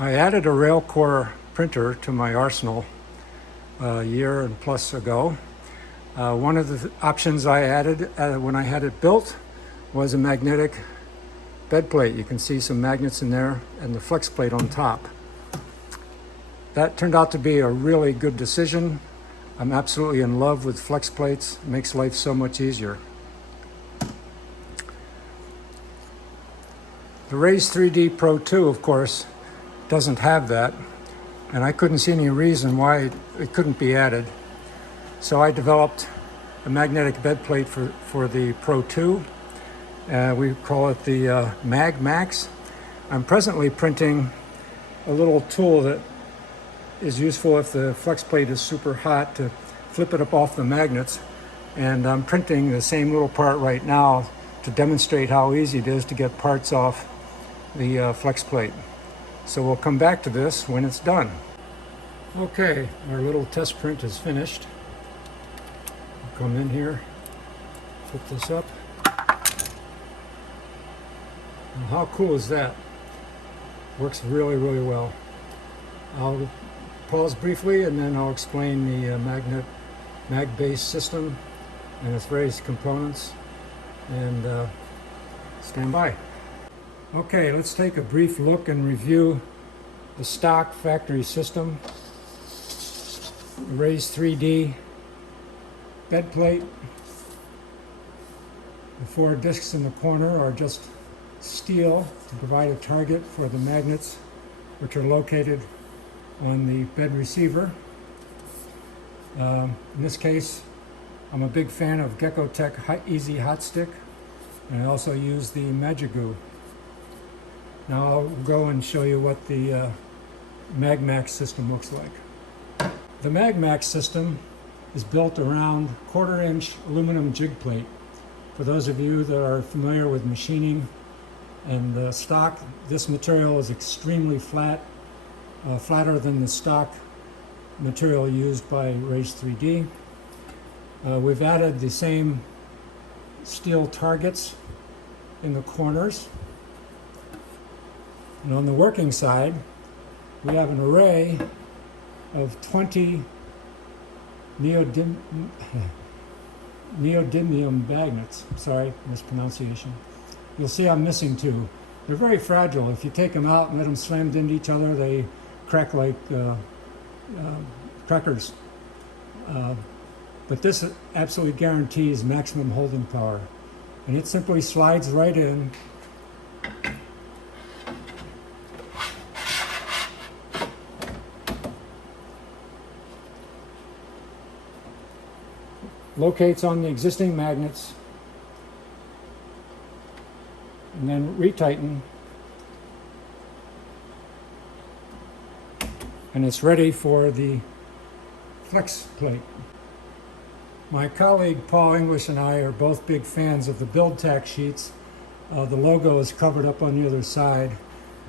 I added a rail-core printer to my arsenal a year and plus ago. One of the options I added when I had it built was a magnetic bed plate. You can see some magnets in there and the flex plate on top. That turned out to be a really good decision. I'm absolutely in love with flex plates. It makes life so much easier. The Raise3D Pro 2, of course, doesn't have that, and I couldn't see any reason why it couldn't be added. So I developed a magnetic bed plate for the Pro 2. We call it the Mag Max. I'm presently printing a little tool that is useful if the flex plate is super hot to flip it up off the magnets. And I'm printing the same little part right now to demonstrate how easy it is to get parts off the flex plate. So we'll come back to this when it's done. Okay, our little test print is finished. I'll come in here, flip this up. And how cool is that? Works really, really well. I'll pause briefly and then I'll explain the mag-based system and its various components, and stand by. Okay, let's take a brief look and review the stock factory system. The Raise3D bed plate. The 4 discs in the corner are just steel to provide a target for the magnets, which are located on the bed receiver. In this case, I'm a big fan of GeckoTek EZ-STIK HOT, and I also use the Magigoo. Now I'll go and show you what the MagMax system looks like. The MagMax system is built around 1/4-inch aluminum jig plate. For those of you that are familiar with machining and the stock, this material is extremely flat, flatter than the stock material used by Raise3D. We've added the same steel targets in the corners. And on the working side, we have an array of 20 neodymium magnets. Sorry, mispronunciation. You'll see I'm missing 2. They're very fragile. If you take them out and let them slam into each other, they crack like crackers. But this absolutely guarantees maximum holding power. And it simply slides right in. Locates on the existing magnets, and then retighten, and it's ready for the flex plate. My colleague Paul English and I are both big fans of the build tack sheets. The logo is covered up on the other side,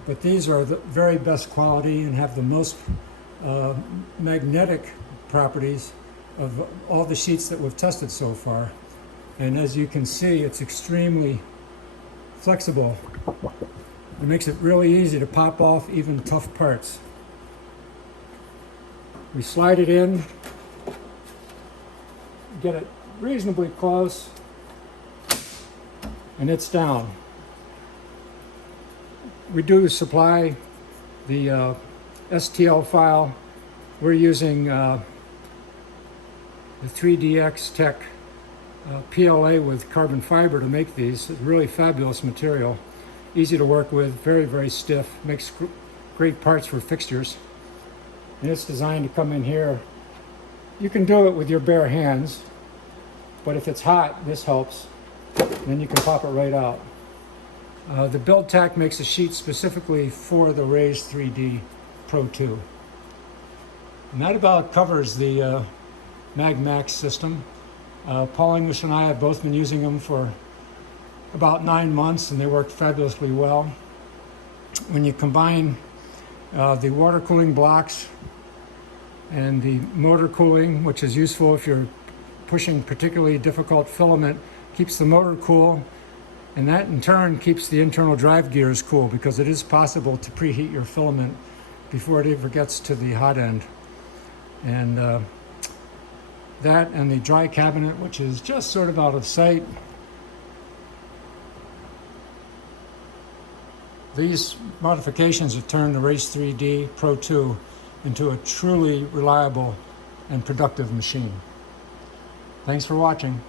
but these are the very best quality and have the most magnetic properties of all the sheets that we've tested so far. And as you can see, it's extremely flexible. It makes it really easy to pop off even tough parts. We slide it in, get it reasonably close, and it's down. We do supply the STL file. We're using the 3DX PLA with carbon fiber to make these. It's really fabulous material, easy to work with, very, very stiff, makes great parts for fixtures. And it's designed to come in here. You can do it with your bare hands, but if it's hot, this helps. Then you can pop it right out. The build tack makes a sheet specifically for the Raise3D Pro 2. And that about covers the MagMax system. Paul English and I have both been using them for about 9 months, and they work fabulously well. When you combine the water cooling blocks and the motor cooling, which is useful if you're pushing particularly difficult filament, keeps the motor cool, and that in turn keeps the internal drive gears cool, because it is possible to preheat your filament before it ever gets to the hot end. And that and the dry cabinet, which is just sort of out of sight. These modifications have turned the Raise3D Pro 2 into a truly reliable and productive machine. Thanks for watching.